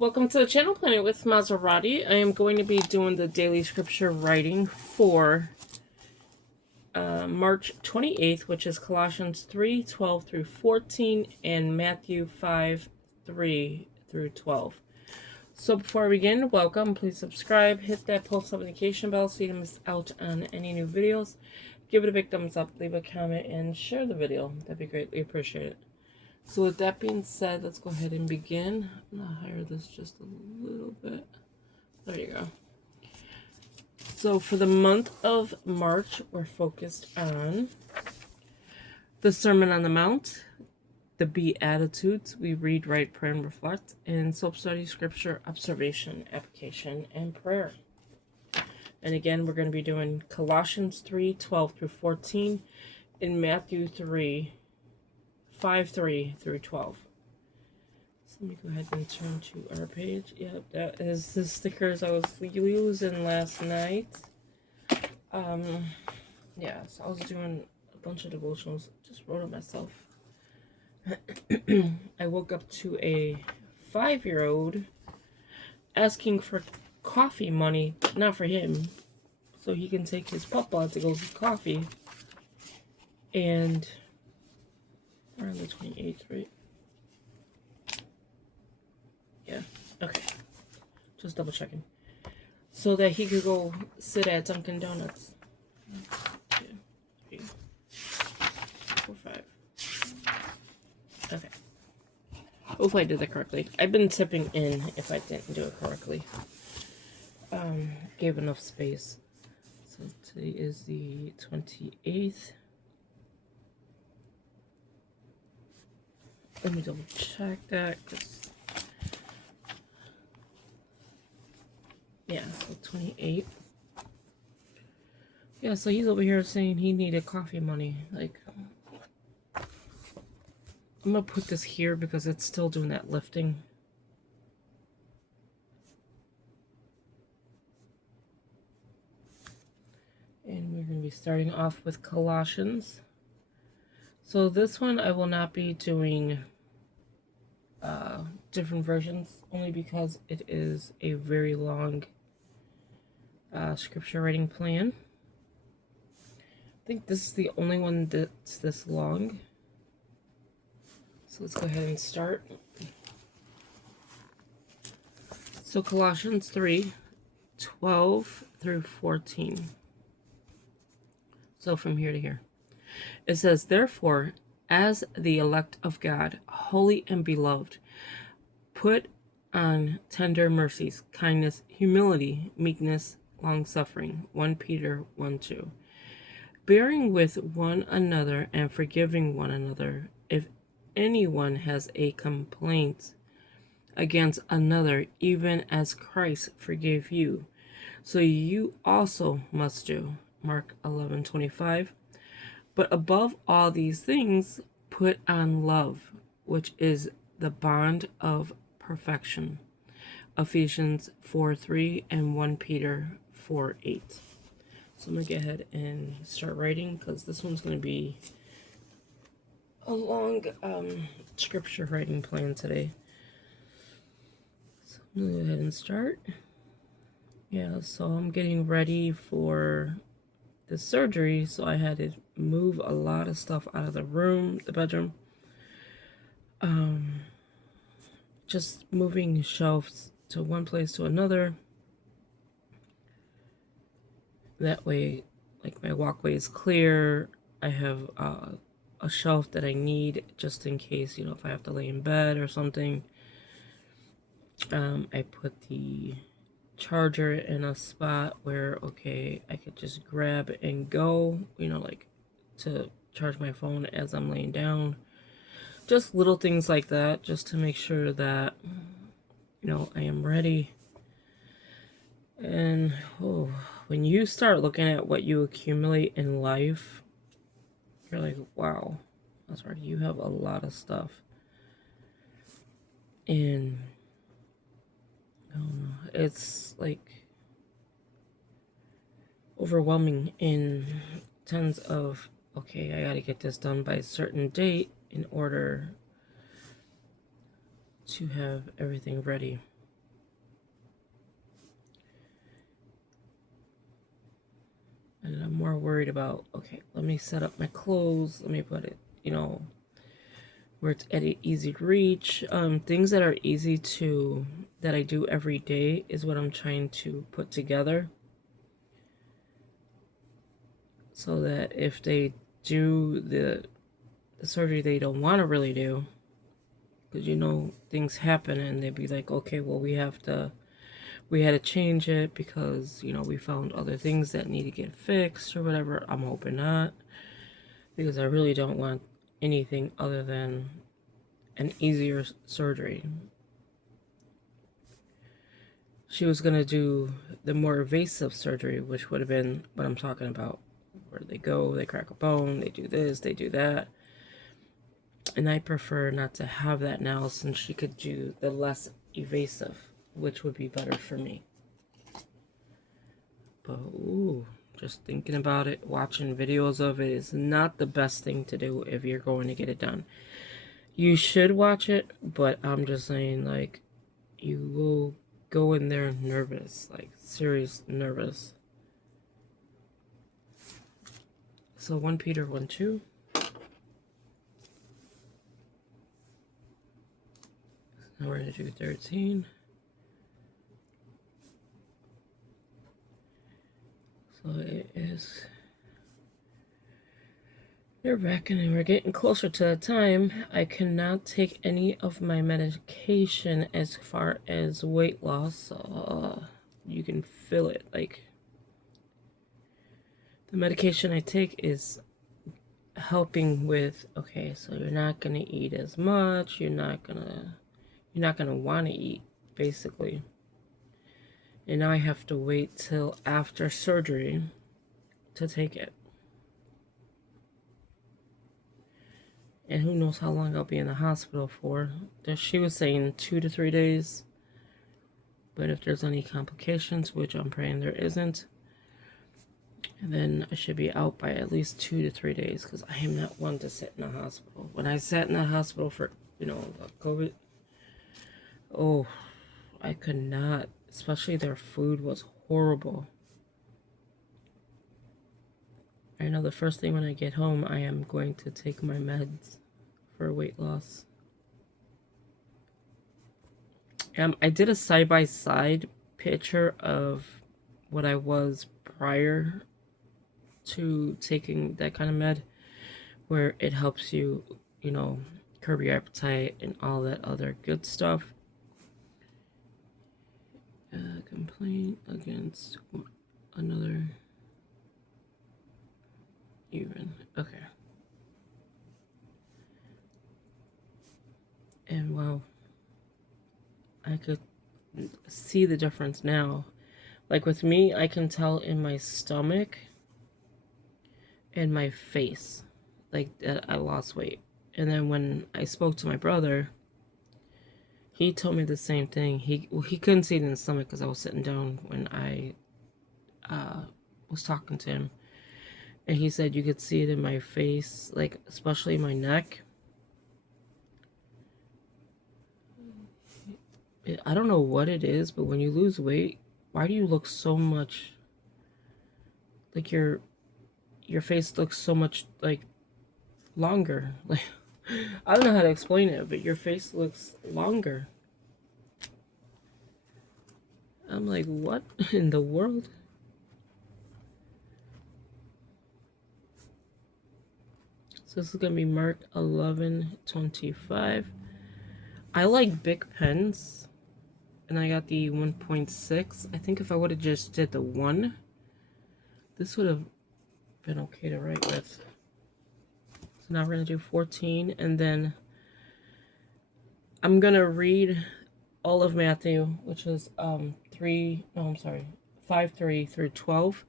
Welcome to the channel, Planning with Maserati. I am going to be doing the daily scripture writing for March 28th, which is Colossians 3:12 through 14 and Matthew 5:3 through 12. So before I begin, welcome. Please subscribe, hit that post notification bell so you don't miss out on any new videos. Give it a big thumbs up, leave a comment, and share the video. That'd be greatly appreciated. So with that being said, let's go ahead and begin. I'm going to higher this just a little bit. There you go. So for the month of March, we're focused on the Sermon on the Mount, the Beatitudes, we read, write, pray, and reflect, and self-study, scripture, observation, application, and prayer. And again, we're going to be doing Colossians 3:12 through 14 and Matthew 5:3 through 12. So let me go ahead and turn to our page. Yep, that is the stickers I was using last night. Yeah, so I was doing a bunch of devotionals. Just wrote it myself. I woke up to a 5-year-old asking for coffee money, not for him, so he can take his papa to go get coffee. And we're on the 28th, right? Yeah, okay. Just double checking. So that he could go sit at Dunkin' Donuts. 1, 2, 3, 4, 5. Okay. Hopefully I did that correctly. I've been tipping in if I didn't do it correctly. Gave enough space. So today is the 28th. Let me double check that. Yeah, so 28. Yeah, so he's over here saying he needed coffee money. Like, I'm going to put this here because it's still doing that lifting. And we're going to be starting off with Colossians. So this one I will not be doing different versions, only because it is a very long scripture writing plan. I think this is the only one that's this long. So let's go ahead and start. So Colossians 3:12 through 14. So from here to here. It says, "Therefore, as the elect of God, holy and beloved, put on tender mercies, kindness, humility, meekness, long-suffering." 1 Peter 1:2. "Bearing with one another and forgiving one another, if anyone has a complaint against another, even as Christ forgave you, so you also must do." Mark 11:25. "But above all these things, put on love, which is the bond of perfection." Ephesians 4:3 and 1 Peter 4:8. So I'm going to go ahead and start writing because this one's going to be a long scripture writing plan today. So I'm going to go ahead and start. Yeah, so I'm getting ready for the surgery, so I had to move a lot of stuff out of the bedroom. Just moving shelves to one place to another. That way, like, my walkway is clear. I have a shelf that I need just in case, if I have to lay in bed or something. I put the charger in a spot where, okay, I could just grab and go, like to charge my phone as I'm laying down. Just little things like that, just to make sure that, I am ready. And when you start looking at what you accumulate in life, you're like, wow, that's right, you have a lot of stuff. And I don't know, it's like overwhelming in terms of, okay, I gotta get this done by a certain date in order to have everything ready. worried about, okay, let me set up my clothes, let me put it, where it's at an easy reach. Things that are easy that I do every day is what I'm trying to put together. So that if they do the surgery they don't want to really do, because things happen and they'd be like, okay, well, we had to change it because we found other things that need to get fixed or whatever. I'm hoping not, because I really don't want anything other than an easier surgery. She was going to do the more invasive surgery, which would have been what I'm talking about, where they go, they crack a bone, they do this, they do that. And I prefer not to have that now, since she could do the less invasive, which would be better for me. But just thinking about it, watching videos of it is not the best thing to do if you're going to get it done. You should watch it, but I'm just saying, like, you will go in there nervous, like serious nervous. So 1 Peter 1:2. Now we're going to do 13. So it is, you're reckoning, we're getting closer to the time. I cannot take any of my medication as far as weight loss. You can feel it. Like, the medication I take is helping with, okay, so you're not going to eat as much. You're not going to want to eat, basically. And now I have to wait till after surgery to take it. And who knows how long I'll be in the hospital for. She was saying 2 to 3 days. But if there's any complications, which I'm praying there isn't, then I should be out by at least 2 to 3 days, because I am not one to sit in the hospital. When I sat in the hospital for, COVID, I could not. Especially their food was horrible. I know the first thing when I get home, I am going to take my meds for weight loss. I did a side-by-side picture of what I was prior to taking that kind of med, where it helps you, curb your appetite and all that other good stuff. Complaint against another even. Okay. And well, I could see the difference now. Like with me, I can tell in my stomach and my face, like, that I lost weight. And then when I spoke to my brother, he told me the same thing. He couldn't see it in the stomach because I was sitting down when I was talking to him. And he said you could see it in my face, like, especially my neck. I don't know what it is, but when you lose weight, why do you look so much like your face looks so much, like, longer? Like, I don't know how to explain it, but your face looks longer. I'm like, what in the world? So this is going to be marked 11/25. I like big pens, and I got the 1.6. I think if I would have just did the 1, this would have been okay to write with. So now we're going to do 14, and then I'm going to read all of Matthew, which is 5:3 through 12,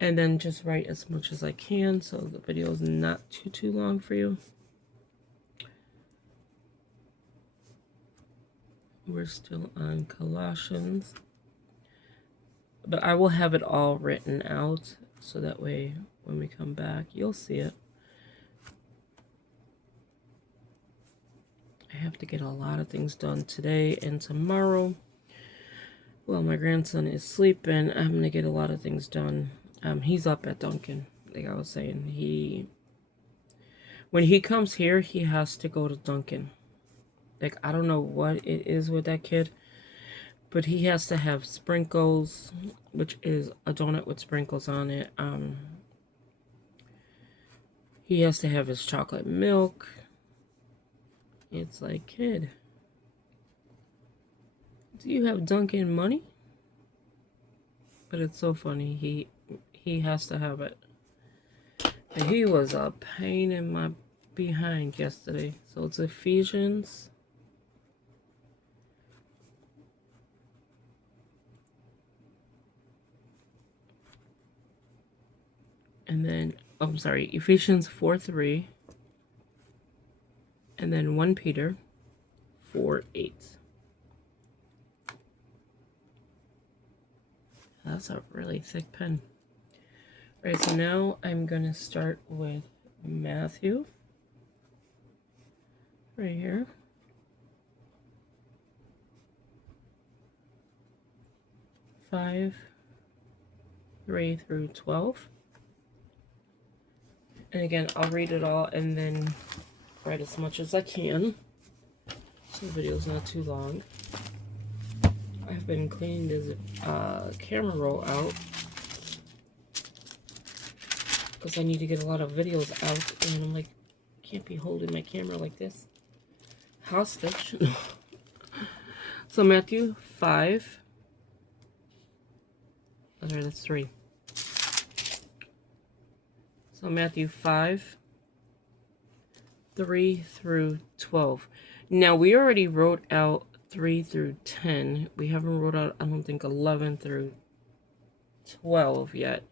and then just write as much as I can so the video is not too long for you. We're still on Colossians, but I will have it all written out so that way when we come back you'll see it. I have to get a lot of things done today and tomorrow. Well, my grandson is sleeping. I'm going to get a lot of things done. He's up at Duncan. like I was saying, when he comes here, he has to go to Dunkin'. Like, I don't know what it is with that kid, but he has to have sprinkles, which is a donut with sprinkles on it. He has to have his chocolate milk. It's like, kid, do you have Dunkin' money? But it's so funny. He has to have it. And he was a pain in my behind yesterday. So it's Ephesians. And then, I'm sorry, Ephesians 4:3. And then 1 Peter 4:8. That's a really thick pen. All right, so now I'm going to start with Matthew. Right here. 5:3 through 12. And again, I'll read it all and then write as much as I can, so the video's not too long. I've been cleaning this camera roll out because I need to get a lot of videos out, and I'm like, can't be holding my camera like this. Hostage. So Matthew 5. Oh, sorry, that's 3. So Matthew 5:3 through 12. Now, we already wrote out 3 through 10. We haven't wrote out, I don't think, 11 through 12 yet.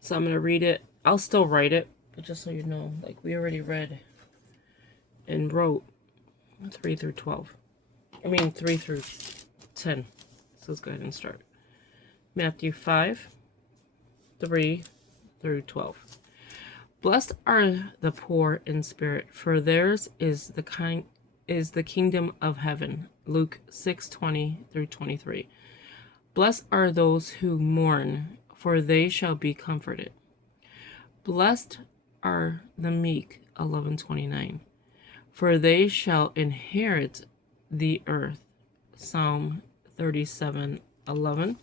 So I'm going to read it. I'll still write it, but just so you know, like, we already read and wrote 3 through 12. I mean, 3 through 10. So let's go ahead and start. Matthew 5:3 through 12. Blessed are the poor in spirit, for theirs is the kingdom of heaven. Luke 6:20 through 23. Blessed are those who mourn, for they shall be comforted. Blessed are the meek. 11:29. For they shall inherit the earth. Psalm 37:11.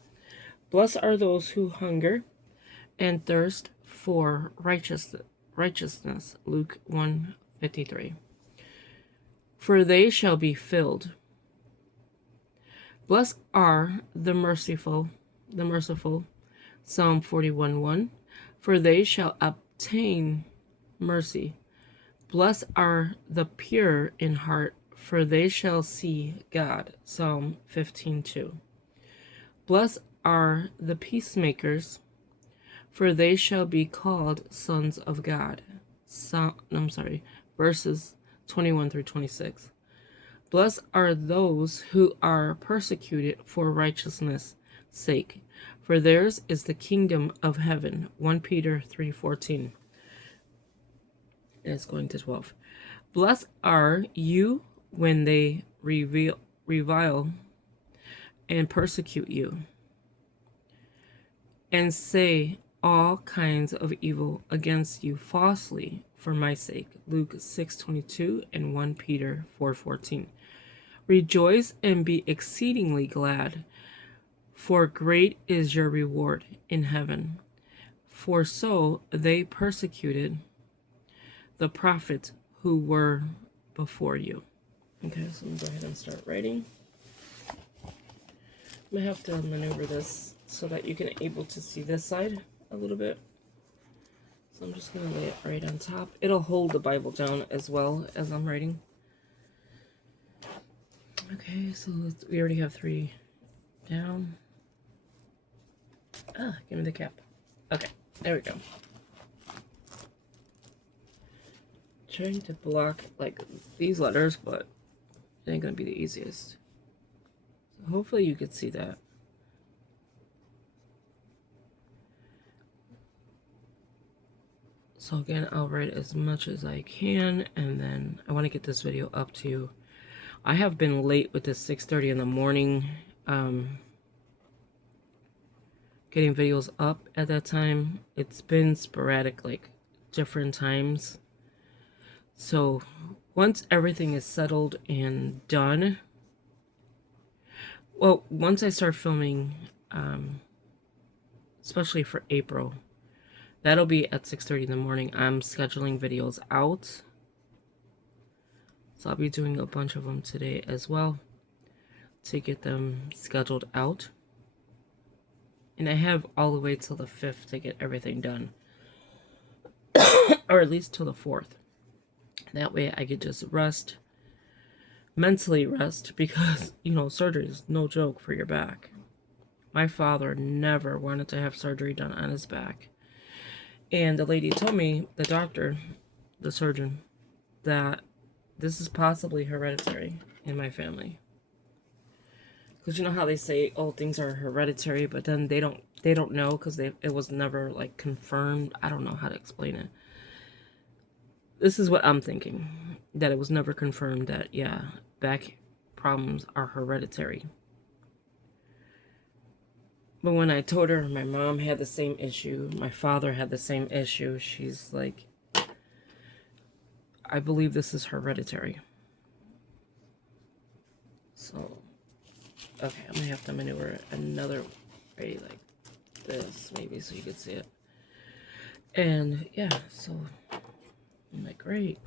Blessed are those who hunger and thirst for righteousness. Luke 1:53. For they shall be filled. Blessed are the merciful. Psalm 41:1. For they shall obtain mercy. Blessed are the pure in heart, for they shall see God. Psalm 15:2. Blessed are the peacemakers, for they shall be called sons of God. Verses 21 through 26. Blessed are those who are persecuted for righteousness' sake, for theirs is the kingdom of heaven. 1 Peter 3:14. It's going to 12. Blessed are you when they revile and persecute you, and say all kinds of evil against you falsely for my sake. Luke 6:22 and 1 Peter 4:14. Rejoice and be exceedingly glad, for great is your reward in heaven. For so they persecuted the prophets who were before you. Okay, so I'm going to go ahead and start writing. I'm going to have to maneuver this so that you can able to see this side a little bit. So I'm just going to lay it right on top. It'll hold the Bible down as well as I'm writing. Okay, so we already have 3 down. Give me the cap. Okay, there we go. Trying to block like these letters, but it ain't gonna be the easiest. So hopefully you could see that. So again, I'll write as much as I can, and then I want to get this video up to you. I have been late with this 6:30 in the morning getting videos up at that time. It's been sporadic, like different times. So once everything is settled and done, well, once I start filming, especially for April, that'll be at 6:30 in the morning. I'm scheduling videos out. So I'll be doing a bunch of them today as well to get them scheduled out. And I have all the way till the 5th to get everything done. Or at least till the 4th. That way I could just rest, mentally rest, because, surgery is no joke for your back. My father never wanted to have surgery done on his back. And the lady told me, the doctor, the surgeon, that this is possibly hereditary in my family. Because you know how they say, oh, things are hereditary, but then they don't know because it was never like confirmed. I don't know how to explain it. This is what I'm thinking, that it was never confirmed that, yeah, back problems are hereditary. But when I told her my mom had the same issue, my father had the same issue, she's like, I believe this is hereditary. So, okay, I'm going to have to maneuver another way like this, maybe, so you can see it. And, yeah, so I'm like, great.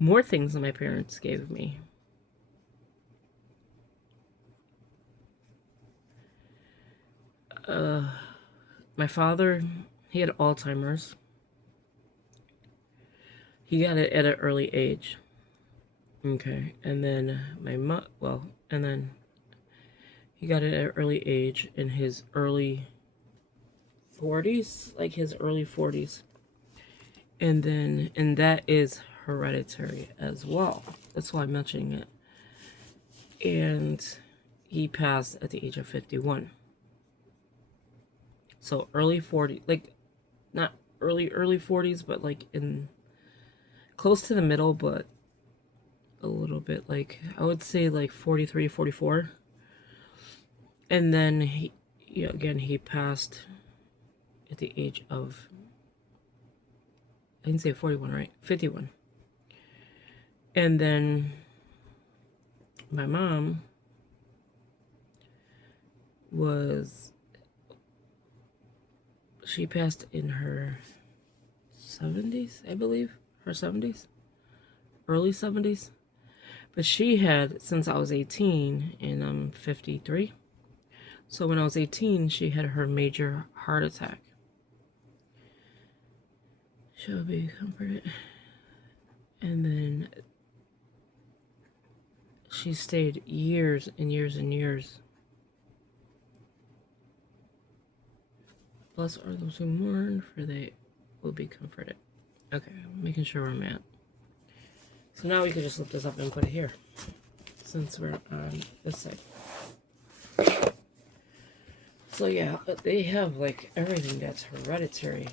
More things that my parents gave me. My father, he had Alzheimer's. He got it at an early age. Okay, and then and then he got it at an early age in his early 40s, like his early 40s. And that is hereditary as well. That's why I'm mentioning it. And he passed at the age of 51. So early 40s, like not early 40s, but like in close to the middle, but a little bit, like I would say like 43, 44. And then he passed at the age of, I didn't say 41, right? 51. And then my mom she passed in her 70s, I believe. Her 70s? Early 70s. But she had, since I was 18, and I'm 53. So when I was 18, she had her major heart attack. She'll be comforted. And then she stayed years and years and years. Blessed are those who mourn, for they will be comforted. Okay, making sure where I'm at. So now we can just lift this up and put it here, since we're on this side. So yeah, they have like everything that's hereditary.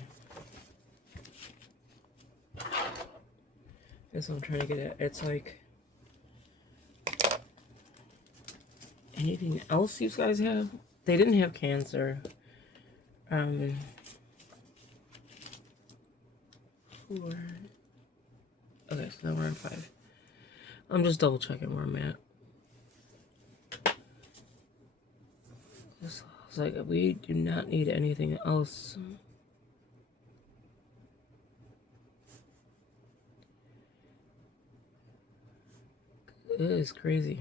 That's what I'm trying to get at. It's like anything else you guys have? They didn't have cancer. 4. Okay, so now we're on 5. I'm just double checking where I'm at. It's like, we do not need anything else. It is crazy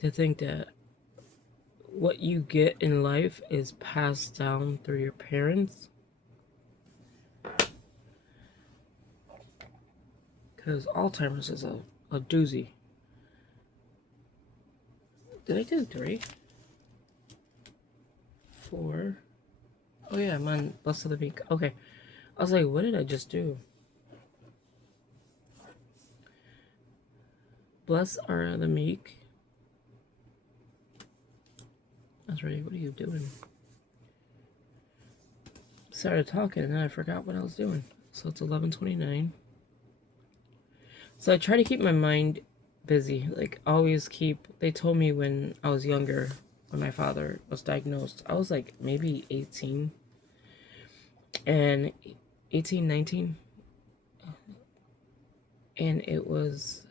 to think that what you get in life is passed down through your parents. Because Alzheimer's is a doozy. Did I do 3? 4. Oh yeah, I'm on Blessed of the Week. Okay. I was like, what did I just do? Blessed are the meek. That's right. What are you doing? Started talking and then I forgot what I was doing. So it's 11:29. So I try to keep my mind busy. Like, always keep. They told me when I was younger, when my father was diagnosed. I was like maybe 18 and 18, 19. And it was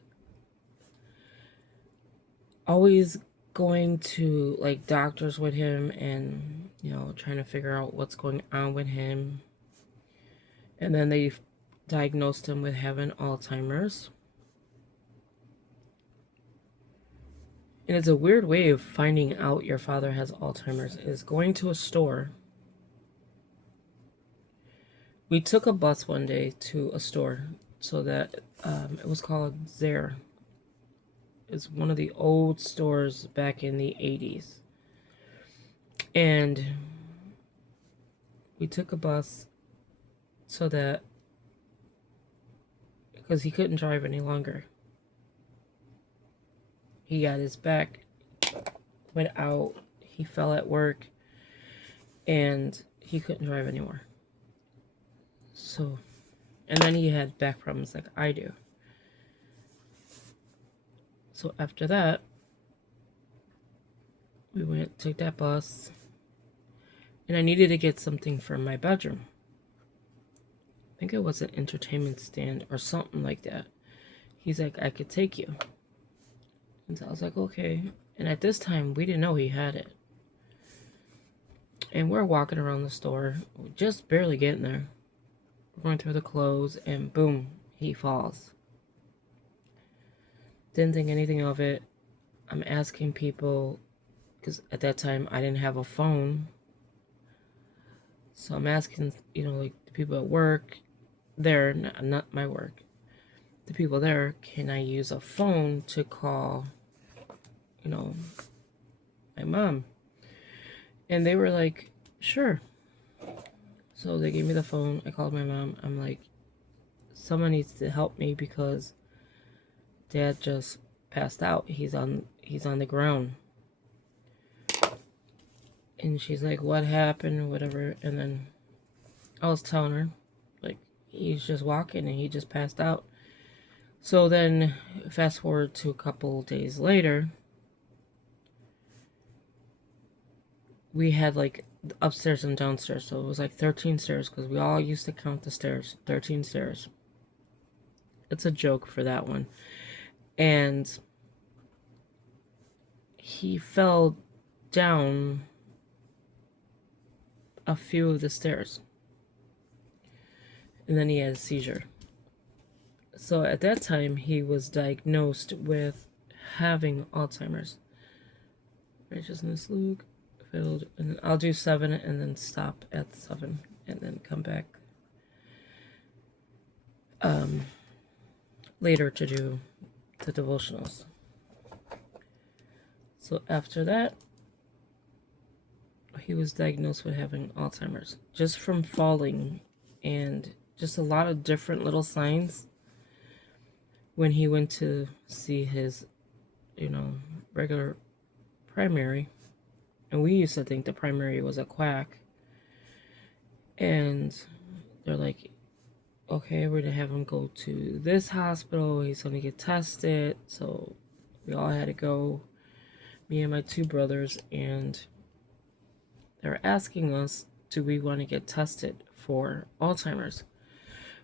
always going to like doctors with him and, trying to figure out what's going on with him. And then they diagnosed him with having Alzheimer's. And it's a weird way of finding out your father has Alzheimer's is going to a store. We took a bus one day to a store so that it was called Zare. It's one of the old stores back in the 80s. And we took a bus so that, because he couldn't drive any longer. He got his back, went out, he fell at work, and he couldn't drive anymore. So, and then he had back problems like I do. So after that, we took that bus, and I needed to get something from my bedroom. I think it was an entertainment stand or something like that. He's like, I could take you. And so I was like, okay. And at this time, we didn't know he had it. And we're walking around the store, just barely getting there. We're going through the clothes, and boom, he falls. Didn't think anything of it. I'm asking people, because at that time, I didn't have a phone. So I'm asking, like the people at work there, not my work, the people there, can I use a phone to call, my mom? And they were like, sure. So they gave me the phone. I called my mom. I'm like, someone needs to help me because Dad just passed out. He's on the ground. And she's like, what happened? Whatever. And then I was telling her, like, he's just walking and he just passed out. So then, fast forward to a couple days later, we had like upstairs and downstairs. So it was like 13 stairs because we all used to count the stairs. 13 stairs. It's a joke for that one. And he fell down a few of the stairs. And then he had a seizure. So at that time, he was diagnosed with having Alzheimer's. Righteousness, Luke, filled. And I'll do 7 and then stop at 7 and then come back later to do the devotionals. So after that, he was diagnosed with having Alzheimer's just from falling and just a lot of different little signs. When he went to see his, regular primary, and we used to think the primary was a quack, and they're like, okay, we're gonna have him go to this hospital, he's gonna get tested. So we all had to go, me and my 2 brothers, and they're asking us, do we want to get tested for Alzheimer's?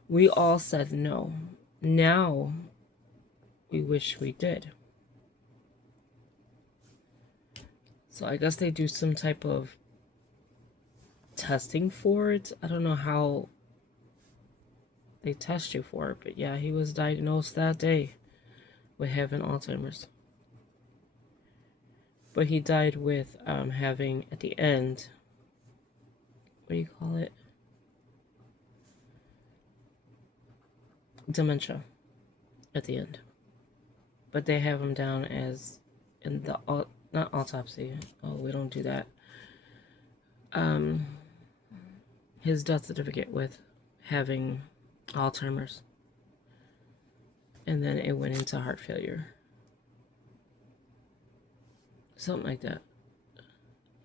We all said no. Now we wish we did. So I guess they do some type of testing for it. I don't know how they test you for it, but yeah, he was diagnosed that day with having Alzheimer's. But he died with having, at the end, what do you call it? Dementia at the end. But they have him down as in the not autopsy. Oh, we don't do that. His death certificate with having Alzheimer's, and then it went into heart failure, something like that.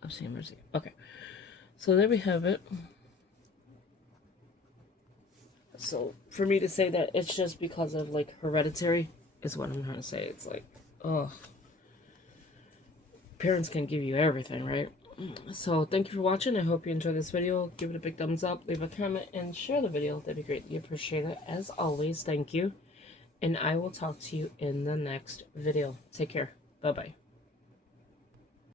I've seen mercy. Okay, so there we have it. So for me to say that it's just because of like hereditary is what I'm trying to say. It's like, oh, parents can give you everything, right? So thank you for watching. I hope you enjoyed this video. Give it a big thumbs up, leave a comment, and share the video. That'd be greatly appreciated. As always, thank you. And I will talk to you in the next video. Take care. Bye-bye.